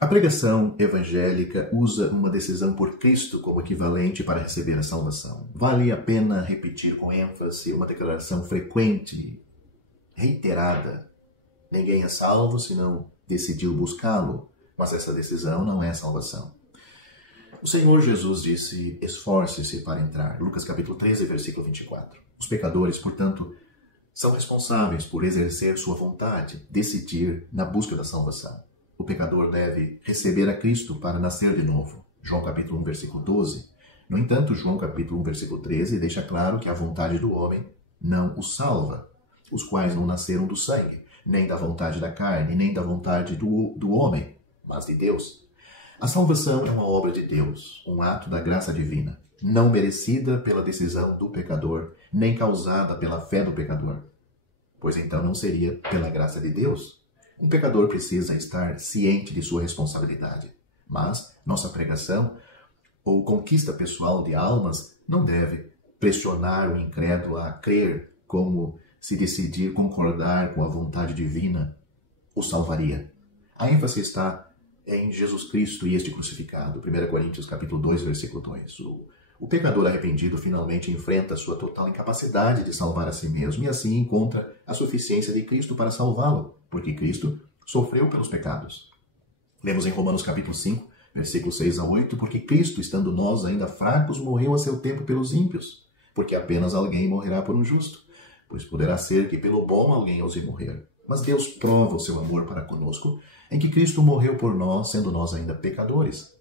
A pregação evangélica usa uma decisão por Cristo como equivalente para receber a salvação. Vale a pena repetir com ênfase uma declaração frequente, reiterada. Ninguém é salvo se não decidiu buscá-lo, mas essa decisão não é salvação. O Senhor Jesus disse, esforce-se para entrar. Lucas capítulo 13, versículo 24. Os pecadores, portanto, são responsáveis por exercer sua vontade, decidir na busca da salvação. O pecador deve receber a Cristo para nascer de novo. João capítulo 1, versículo 12. No entanto, João capítulo 1, versículo 13 deixa claro que a vontade do homem não o salva, os quais não nasceram do sangue, nem da vontade da carne, nem da vontade do homem, mas de Deus. A salvação é uma obra de Deus, um ato da graça divina, não merecida pela decisão do pecador, nem causada pela fé do pecador. Pois então não seria pela graça de Deus. Um pecador precisa estar ciente de sua responsabilidade, mas nossa pregação ou conquista pessoal de almas não deve pressionar o incrédulo a crer como se decidir concordar com a vontade divina o salvaria. A ênfase está em Jesus Cristo e este crucificado. 1 Coríntios capítulo 2, versículo 2. O pecador arrependido finalmente enfrenta sua total incapacidade de salvar a si mesmo e assim encontra a suficiência de Cristo para salvá-lo, porque Cristo sofreu pelos pecados. Lemos em Romanos capítulo 5, versículos 6 a 8, porque Cristo, estando nós ainda fracos, morreu a seu tempo pelos ímpios, porque apenas alguém morrerá por um justo, pois poderá ser que pelo bom alguém ouse morrer. Mas Deus prova o seu amor para conosco, em que Cristo morreu por nós, sendo nós ainda pecadores.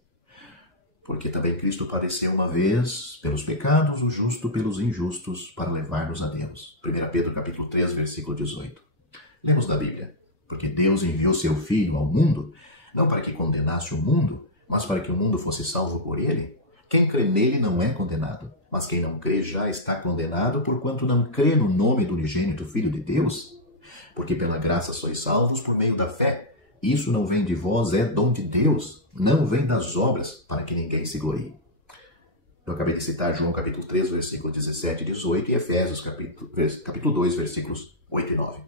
Porque também Cristo padeceu uma vez pelos pecados, o justo pelos injustos, para levar-nos a Deus. 1 Pedro capítulo 3, versículo 18. Lemos da Bíblia. Porque Deus enviou seu Filho ao mundo, não para que condenasse o mundo, mas para que o mundo fosse salvo por ele. Quem crê nele não é condenado, mas quem não crê já está condenado, porquanto não crê no nome do unigênito Filho de Deus. Porque pela graça sois salvos por meio da fé. Isso não vem de vós, é dom de Deus, não vem das obras, para que ninguém se glorie. Eu acabei de citar João capítulo 3, versículo 17 e 18 e Efésios capítulo 2, versículos 8 e 9.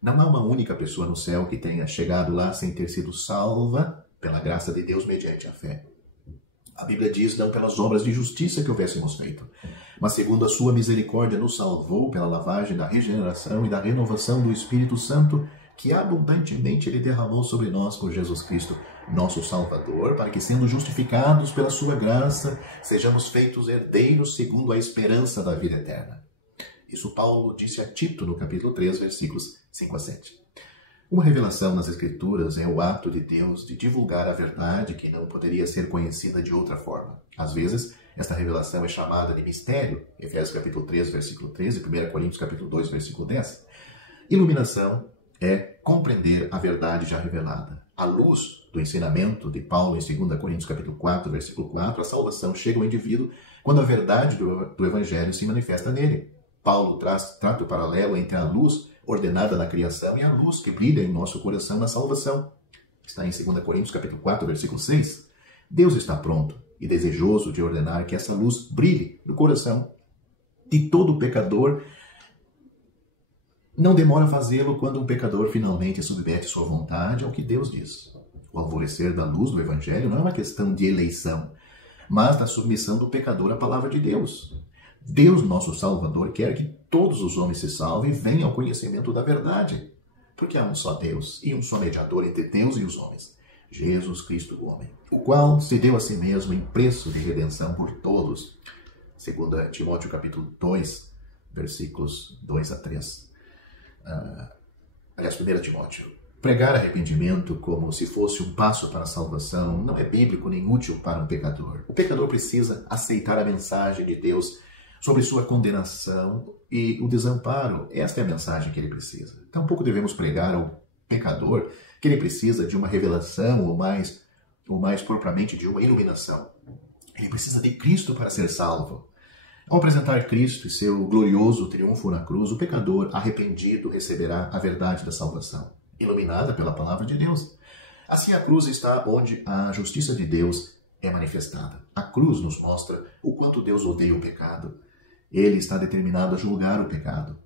Não há uma única pessoa no céu que tenha chegado lá sem ter sido salva pela graça de Deus mediante a fé. A Bíblia diz, não pelas obras de justiça que houvéssemos feito, mas segundo a sua misericórdia nos salvou pela lavagem da regeneração e da renovação do Espírito Santo, que abundantemente Ele derramou sobre nós por Jesus Cristo, nosso Salvador, para que, sendo justificados pela sua graça, sejamos feitos herdeiros segundo a esperança da vida eterna. Isso Paulo disse a Tito no capítulo 3, versículos 5 a 7. Uma revelação nas Escrituras é o ato de Deus de divulgar a verdade que não poderia ser conhecida de outra forma. Às vezes, esta revelação é chamada de mistério, Efésios capítulo 3, versículo 13, 1 Coríntios capítulo 2, versículo 10. Iluminação é compreender a verdade já revelada. À luz do ensinamento de Paulo em 2 Coríntios capítulo 4, versículo 4, a salvação chega ao indivíduo quando a verdade do Evangelho se manifesta nele. Paulo trata o paralelo entre a luz ordenada na criação e a luz que brilha em nosso coração na salvação. Está em 2 Coríntios capítulo 4, versículo 6. Deus está pronto e desejoso de ordenar que essa luz brilhe no coração de todo pecador. Não demora a fazê-lo quando um pecador finalmente submete sua vontade ao que Deus diz. O alvorecer da luz do Evangelho não é uma questão de eleição, mas da submissão do pecador à palavra de Deus. Deus, nosso Salvador, quer que todos os homens se salvem e venham ao conhecimento da verdade. Porque há um só Deus e um só mediador entre Deus e os homens, Jesus Cristo, o homem, o qual se deu a si mesmo em preço de redenção por todos. 2 Timóteo capítulo 2, versículos 2 a 3. 1 Timóteo. Pregar arrependimento como se fosse um passo para a salvação não é bíblico nem útil para um pecador. O pecador precisa aceitar a mensagem de Deus sobre sua condenação e o desamparo. Esta é a mensagem que ele precisa. Tampouco devemos pregar ao pecador que ele precisa de uma revelação ou mais propriamente de uma iluminação. Ele precisa de Cristo para ser salvo. Ao apresentar Cristo e seu glorioso triunfo na cruz, o pecador arrependido receberá a verdade da salvação, iluminada pela palavra de Deus. Assim a cruz está onde a justiça de Deus é manifestada. A cruz nos mostra o quanto Deus odeia o pecado. Ele está determinado a julgar o pecado.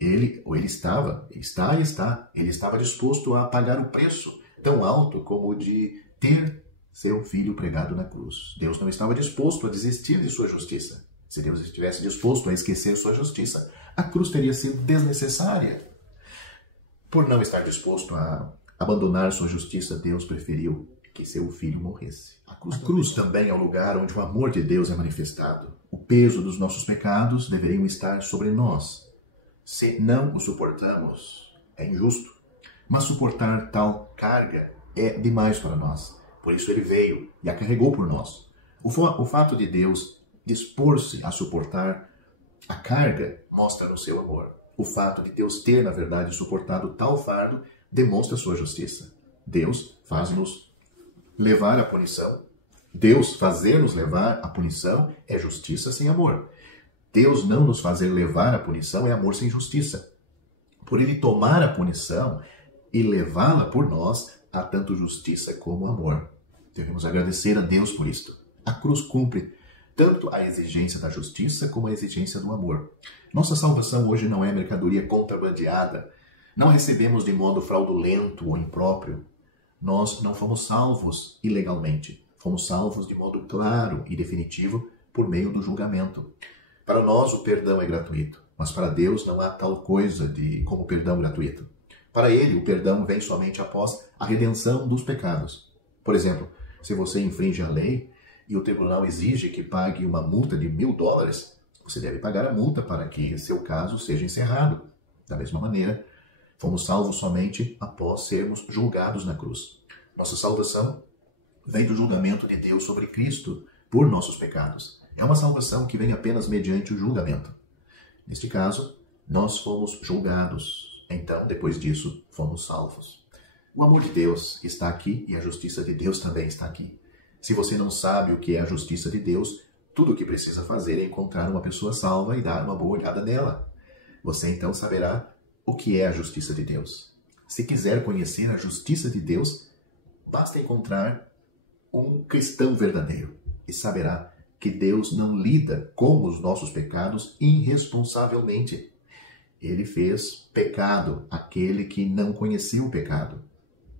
Ele estava disposto a pagar o preço tão alto como o de ter seu filho pregado na cruz. Deus não estava disposto a desistir de sua justiça. Se Deus estivesse disposto a esquecer sua justiça, a cruz teria sido desnecessária. Por não estar disposto a abandonar sua justiça, Deus preferiu que seu filho morresse. A cruz também é o lugar onde o amor de Deus é manifestado. O peso dos nossos pecados deveriam estar sobre nós. Se não o suportamos, é injusto. Mas suportar tal carga é demais para nós. Por isso ele veio e a carregou por nós. O fato de Deus dispor-se a suportar a carga mostra o seu amor. O fato de Deus ter, na verdade, suportado tal fardo demonstra sua justiça. Deus faz-nos levar à punição. Deus fazer-nos levar à punição é justiça sem amor. Deus não nos fazer levar à punição é amor sem justiça. Por ele tomar a punição e levá-la por nós, há tanto justiça como amor. Devemos agradecer a Deus por isto. A cruz cumpre tanto a exigência da justiça como a exigência do amor. Nossa salvação hoje não é mercadoria contrabandeada. Não recebemos de modo fraudulento ou impróprio. Nós não fomos salvos ilegalmente. Fomos salvos de modo claro e definitivo por meio do julgamento. Para nós o perdão é gratuito, mas para Deus não há tal coisa como perdão gratuito. Para ele, o perdão vem somente após a redenção dos pecados. Por exemplo, se você infringe a lei e o tribunal exige que pague uma multa de $1.000, você deve pagar a multa para que seu caso seja encerrado. Da mesma maneira, fomos salvos somente após sermos julgados na cruz. Nossa salvação vem do julgamento de Deus sobre Cristo por nossos pecados. É uma salvação que vem apenas mediante o julgamento. Neste caso, nós fomos julgados. Então, depois disso, fomos salvos. O amor de Deus está aqui e a justiça de Deus também está aqui. Se você não sabe o que é a justiça de Deus, tudo o que precisa fazer é encontrar uma pessoa salva e dar uma boa olhada nela. Você então saberá o que é a justiça de Deus. Se quiser conhecer a justiça de Deus, basta encontrar um cristão verdadeiro e saberá que Deus não lida com os nossos pecados irresponsavelmente. Ele fez pecado aquele que não conhecia o pecado,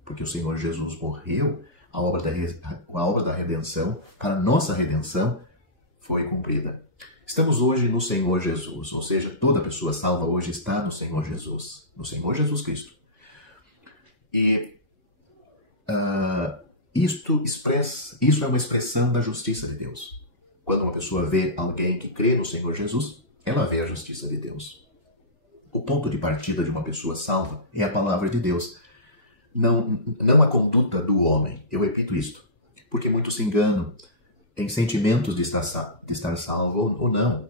porque o Senhor Jesus morreu, a obra da redenção, para nossa redenção, foi cumprida. Estamos hoje no Senhor Jesus, ou seja, toda pessoa salva hoje está no Senhor Jesus Cristo. E isso é uma expressão da justiça de Deus. Quando uma pessoa vê alguém que crê no Senhor Jesus, ela vê a justiça de Deus. O ponto de partida de uma pessoa salva é a palavra de Deus, não a conduta do homem. Eu repito isto, porque muitos se enganam em sentimentos de estar salvo ou não.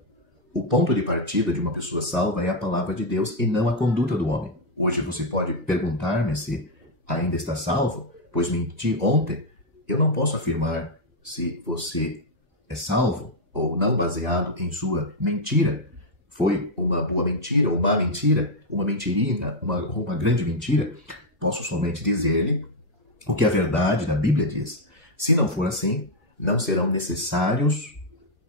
O ponto de partida de uma pessoa salva é a palavra de Deus e não a conduta do homem. Hoje você pode perguntar-me se ainda está salvo, pois menti ontem. Eu não posso afirmar se você é salvo ou não baseado em sua mentira. Foi uma boa mentira ou má mentira, uma mentirinha, uma grande mentira. Posso somente dizer-lhe o que a verdade da Bíblia diz. Se não for assim, não serão necessários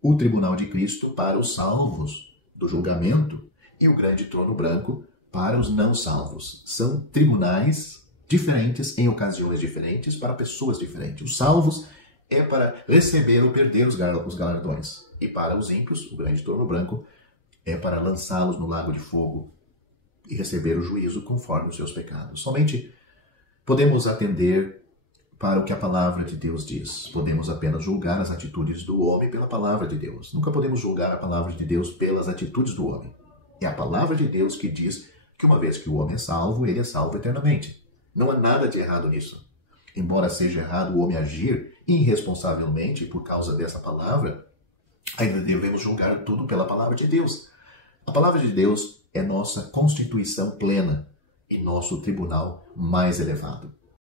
o tribunal de Cristo para os salvos do julgamento e o grande trono branco para os não salvos. São tribunais diferentes em ocasiões diferentes para pessoas diferentes. Os salvos é para receber ou perder os galardões. E para os ímpios, o grande trono branco é para lançá-los no lago de fogo e receber o juízo conforme os seus pecados. Somente podemos atender para o que a palavra de Deus diz. Podemos apenas julgar as atitudes do homem pela palavra de Deus. Nunca podemos julgar a palavra de Deus pelas atitudes do homem. É a palavra de Deus que diz que uma vez que o homem é salvo, ele é salvo eternamente. Não há nada de errado nisso. Embora seja errado o homem agir irresponsavelmente por causa dessa palavra, ainda devemos julgar tudo pela palavra de Deus. A palavra de Deus é nossa constituição plena e nosso tribunal mais elevado.